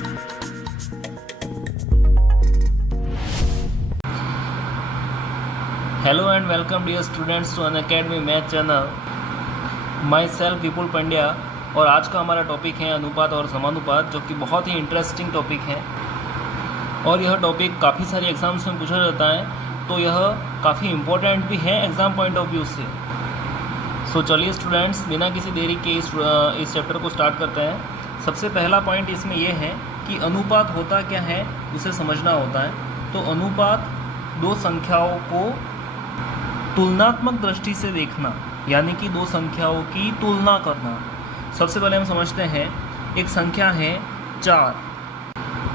Hello and welcome dear students to Unacademy math channel. Myself Vipul Pandya. और आज का हमारा टॉपिक है अनुपात और समानुपात, जो कि बहुत ही इंटरेस्टिंग टॉपिक है और यह टॉपिक काफ़ी सारे एग्ज़ाम्स में पूछा जाता है, तो यह काफ़ी इम्पोर्टेंट भी है एग्ज़ाम पॉइंट ऑफ व्यू से। सो चलिए स्टूडेंट्स, बिना किसी देरी के इस चैप्टर को स्टार्ट करते हैं। सबसे पहला पॉइंट इसमें यह है कि अनुपात होता क्या है, उसे समझना होता है। तो अनुपात दो संख्याओं को तुलनात्मक दृष्टि से देखना, यानी कि दो संख्याओं की तुलना करना। सबसे पहले हम समझते हैं, एक संख्या है 4।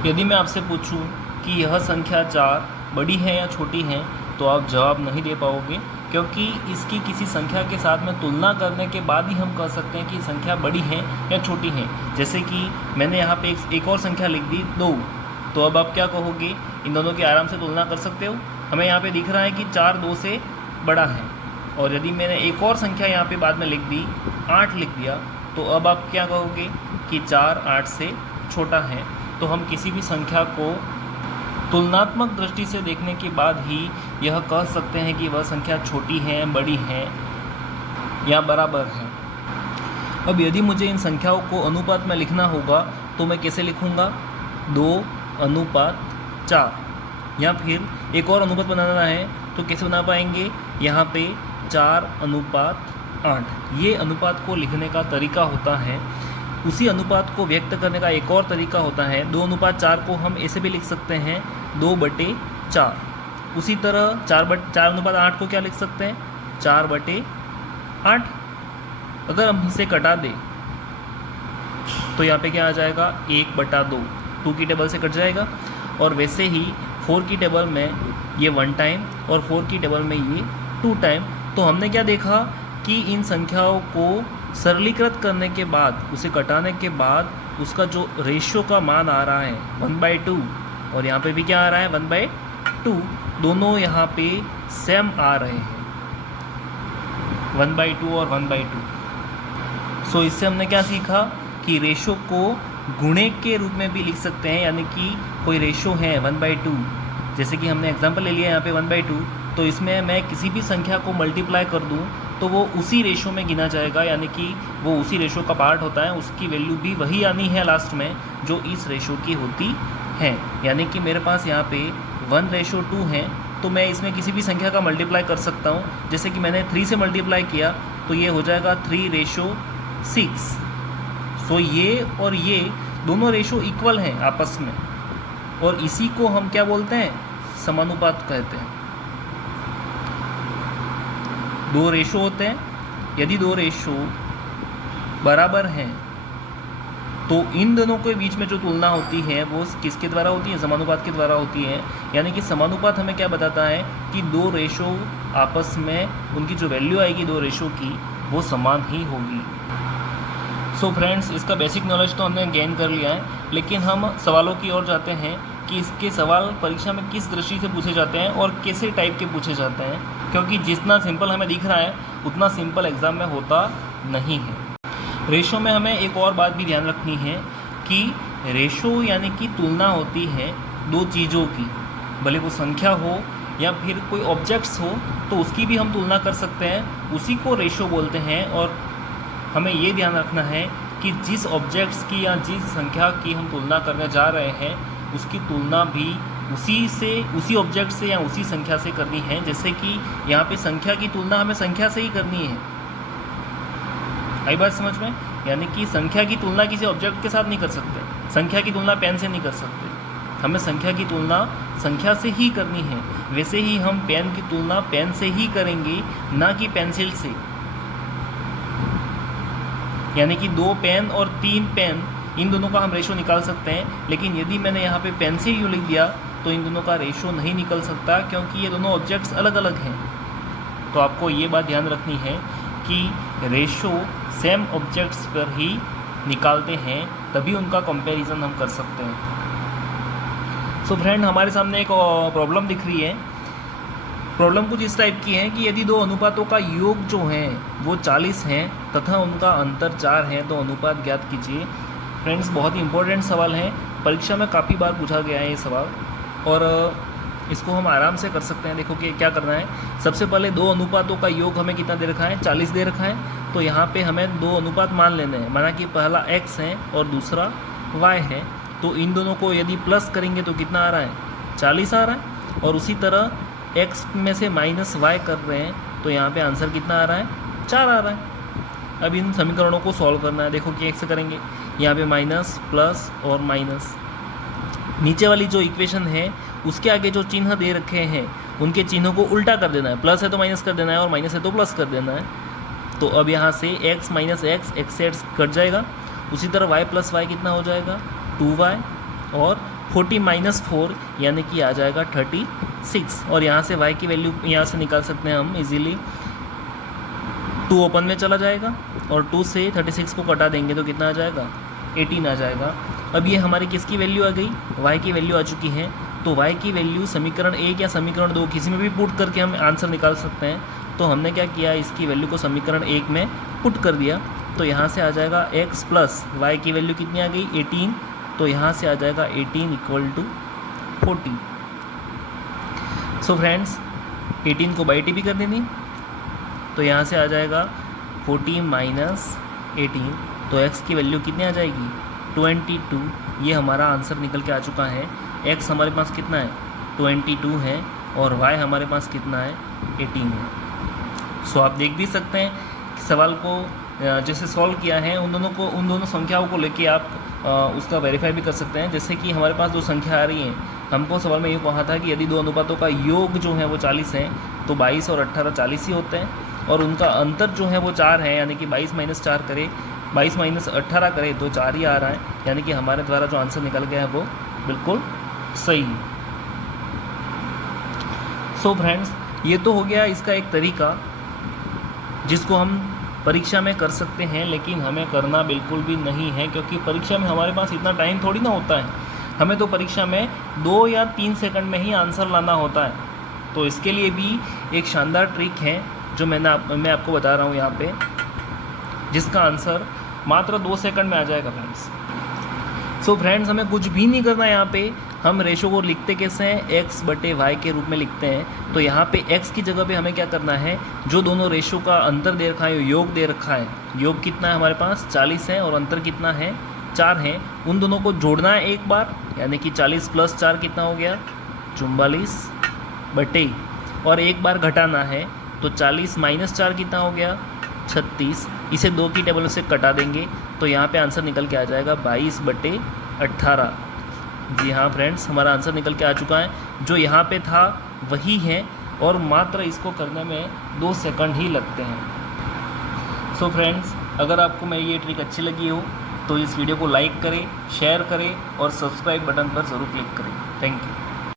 यदि मैं आपसे पूछूं कि यह संख्या 4 बड़ी है या छोटी है, तो आप जवाब नहीं दे पाओगे, क्योंकि इसकी किसी संख्या के साथ में तुलना करने के बाद ही हम कह सकते हैं कि संख्या बड़ी है या छोटी है। जैसे कि मैंने यहाँ पे एक और संख्या लिख दी 2, तो अब आप क्या कहोगे, इन दोनों की आराम से तुलना कर सकते हो। हमें यहाँ पे दिख रहा है कि 4 2 से बड़ा है, और यदि मैंने एक और संख्या यहाँ पे बाद में लिख दी 8 लिख दिया, तो अब आप क्या कहोगे कि 4 8 से छोटा है। तो हम किसी भी संख्या को तुलनात्मक दृष्टि से देखने के बाद ही यह कह सकते हैं कि वह संख्या छोटी है, बड़ी है या बराबर है। अब यदि मुझे इन संख्याओं को अनुपात में लिखना होगा, तो मैं कैसे लिखूँगा, 2:4। या फिर एक और अनुपात बनाना है तो कैसे बना पाएंगे, यहाँ पे 4:8। ये अनुपात को लिखने का तरीका होता है। उसी अनुपात को व्यक्त करने का एक और तरीका होता है, 2:4 को हम ऐसे भी लिख सकते हैं 2/4। उसी तरह 4:8 को क्या लिख सकते हैं, 4/8। अगर हम इसे कटा दें तो यहाँ पे क्या आ जाएगा, 1/2, 2 की टेबल से कट जाएगा। और वैसे ही 4 की टेबल में ये 1 टाइम और 4 की टेबल में ये 2 टाइम। तो हमने क्या देखा कि इन संख्याओं को सरलीकृत करने के बाद, उसे कटाने के बाद उसका जो रेशियो का मान आ रहा है 1/2, और यहाँ पे भी क्या आ रहा है 1/2, दोनों यहाँ पे सेम आ रहे हैं, 1/2 और 1/2। सो इससे हमने क्या सीखा कि रेशियो को गुणक के रूप में भी लिख सकते हैं, यानी कि कोई रेशियो है 1/2, जैसे कि हमने एग्जांपल ले लिया यहाँ पे 1/2, तो इसमें मैं किसी भी संख्या को मल्टीप्लाई कर दूँ तो वो उसी रेशियो में गिना जाएगा, यानी कि वो उसी रेशियो का पार्ट होता है, उसकी वैल्यू भी वही आनी है लास्ट में जो इस रेशियो की होती है। यानी कि मेरे पास यहाँ पे 1:2 है, तो मैं इसमें किसी भी संख्या का मल्टीप्लाई कर सकता हूँ। जैसे कि मैंने 3 से मल्टीप्लाई किया तो ये हो जाएगा 3:6। सो ये और ये दोनों रेशियो इक्वल हैं आपस में, और इसी को हम क्या बोलते हैं, समानुपात कहते हैं। 2 रेशियो होते हैं, यदि 2 रेशियो बराबर हैं तो इन दोनों के बीच में जो तुलना होती है वो किसके द्वारा होती है, समानुपात के द्वारा होती है। यानी कि समानुपात हमें क्या बताता है कि 2 रेशियो आपस में उनकी जो वैल्यू आएगी 2 रेशियो की, वो समान ही होगी। सो फ्रेंड्स, इसका बेसिक नॉलेज तो हमने गेन कर लिया है, लेकिन हम सवालों की ओर जाते हैं कि इसके सवाल परीक्षा में किस दृष्टि से पूछे जाते हैं और कैसे टाइप के पूछे जाते हैं, क्योंकि जितना सिंपल हमें दिख रहा है उतना सिंपल एग्ज़ाम में होता नहीं है। रेशो में हमें एक और बात भी ध्यान रखनी है कि रेशो यानी कि तुलना होती है 2 चीज़ों की, भले वो संख्या हो या फिर कोई ऑब्जेक्ट्स हो, तो उसकी भी हम तुलना कर सकते हैं, उसी को रेशो बोलते हैं। और हमें ये ध्यान रखना है कि जिस ऑब्जेक्ट्स की या जिस संख्या की हम तुलना करने जा रहे हैं, उसकी तुलना भी उसी ऑब्जेक्ट से या उसी संख्या से करनी है। जैसे कि यहाँ पे संख्या की तुलना हमें संख्या से ही करनी है, आई बात समझ में। यानी कि संख्या की तुलना किसी ऑब्जेक्ट के साथ नहीं कर सकते, संख्या की तुलना पेन से नहीं कर सकते, हमें संख्या की तुलना संख्या से ही करनी है। वैसे ही हम पेन की तुलना पेन से ही करेंगे, ना कि पेंसिल से। यानी कि 2 पेन और 3 पेन, इन दोनों का हम रेशो निकाल सकते हैं, लेकिन यदि मैंने यहाँ पे पेन से यूँ लिख दिया तो इन दोनों का रेशो नहीं निकल सकता, क्योंकि ये दोनों ऑब्जेक्ट्स अलग अलग हैं। तो आपको ये बात ध्यान रखनी है कि रेशो सेम ऑब्जेक्ट्स पर ही निकालते हैं, तभी उनका कंपैरिजन हम कर सकते हैं। सो फ्रेंड, हमारे सामने एक प्रॉब्लम दिख रही है। प्रॉब्लम कुछ इस टाइप की है कि यदि 2 अनुपातों का योग जो है वो 40 है तथा उनका अंतर 4 है, तो अनुपात ज्ञात कीजिए। फ्रेंड्स बहुत ही इंपॉर्टेंट सवाल है, परीक्षा में काफ़ी बार पूछा गया है ये सवाल, और इसको हम आराम से कर सकते हैं। देखो कि क्या करना है, सबसे पहले दो अनुपातों का योग हमें कितना दे रखा है, 40 दे रखा है। तो यहाँ पे हमें दो अनुपात मान लेने हैं, माना कि पहला x है और दूसरा y है। तो इन दोनों को यदि प्लस करेंगे तो कितना आ रहा है, 40 आ रहा है। और उसी तरह x में से माइनस y कर रहे हैं तो यहाँ पे आंसर कितना आ रहा है, 4 आ रहा है। अब इन समीकरणों को सॉल्व करना है। देखो कि x करेंगे, यहाँ पे माइनस प्लस और माइनस, नीचे वाली जो इक्वेशन है उसके आगे जो चिन्ह दे रखे हैं उनके चिन्हों को उल्टा कर देना है, प्लस है तो माइनस कर देना है और माइनस है तो प्लस कर देना है। तो अब यहाँ से x माइनस एक्स से कट जाएगा। उसी तरह y प्लस वाई कितना हो जाएगा, 2y, और 40 माइनस 4 यानी कि आ जाएगा 36। और यहाँ से y की वैल्यू यहाँ से निकाल सकते हैं हम इजीली, 2 ओपन में चला जाएगा और 2 से 36 को कटा देंगे तो कितना आ जाएगा, 18 आ जाएगा। अब ये हमारी किसकी वैल्यू आ गई, y की वैल्यू आ चुकी है। तो y की वैल्यू समीकरण 1 या समीकरण 2 किसी में भी पुट करके हम आंसर निकाल सकते हैं। तो हमने क्या किया, इसकी वैल्यू को समीकरण 1 में पुट कर दिया। तो यहाँ से आ जाएगा x प्लस वाई की वैल्यू कितनी आ गई, 18। तो यहाँ से आ जाएगा 18 इक्वल टू 40। सो फ्रेंड्स 18 को बाई टी भी कर देनी, तो यहाँ से आ जाएगा 40 माइनस 18। तो x की वैल्यू कितनी आ जाएगी, 22। ये हमारा आंसर निकल के आ चुका है। x हमारे पास कितना है, 22 है, और y हमारे पास कितना है, 18 है। सो आप देख भी सकते हैं कि सवाल को जैसे सॉल्व किया है उन दोनों संख्याओं को लेके आप उसका वेरीफाई भी कर सकते हैं। जैसे कि हमारे पास दो संख्या आ रही हैं, हमको सवाल में ये कहा था कि यदि दो अनुपातों का योग जो है वो 40 है तो 22 और 18 40 ही होते हैं, और उनका अंतर जो है वो 4 है, यानी कि 22 माइनस 4 करे, 22 माइनस 18 करे तो 4 ही आ रहा है। यानी कि हमारे द्वारा जो आंसर निकल गया है वो बिल्कुल सही है। सो फ्रेंड्स ये तो हो गया इसका एक तरीका जिसको हम परीक्षा में कर सकते हैं, लेकिन हमें करना बिल्कुल भी नहीं है, क्योंकि परीक्षा में हमारे पास इतना टाइम थोड़ी ना होता है। हमें तो परीक्षा में 2 या 3 सेकंड में ही आंसर लाना होता है। तो इसके लिए भी एक शानदार ट्रिक है जो मैं आपको बता रहा हूँ यहाँ पे, जिसका आंसर मात्र 2 सेकंड में आ जाएगा फ्रेंड्स। सो फ्रेंड्स हमें कुछ भी नहीं करना है। यहाँ पे हम रेशो को लिखते कैसे हैं, x बटे वाई के रूप में लिखते हैं। तो यहाँ पे x की जगह पे हमें क्या करना है, जो दोनों रेशो का अंतर दे रखा है, योग दे रखा है, योग कितना है हमारे पास, 40 है, और अंतर कितना है, 4 है, उन दोनों को जोड़ना है एक बार, यानी कि 40 प्लस 4 कितना हो गया, 44 बटे, और एक बार घटाना है तो 40 माइनस 4 कितना हो गया, 36। इसे 2 की टेबल से कटा देंगे तो यहाँ पे आंसर निकल के आ जाएगा 22 बटे 18। जी हाँ फ्रेंड्स, हमारा आंसर निकल के आ चुका है। जो यहाँ पे था वही है, और मात्र इसको करने में 2 सेकंड ही लगते हैं। सो फ्रेंड्स अगर आपको मेरी ये ट्रिक अच्छी लगी हो तो इस वीडियो को लाइक करें, शेयर करें और सब्सक्राइब बटन पर ज़रूर क्लिक करें। Thank you.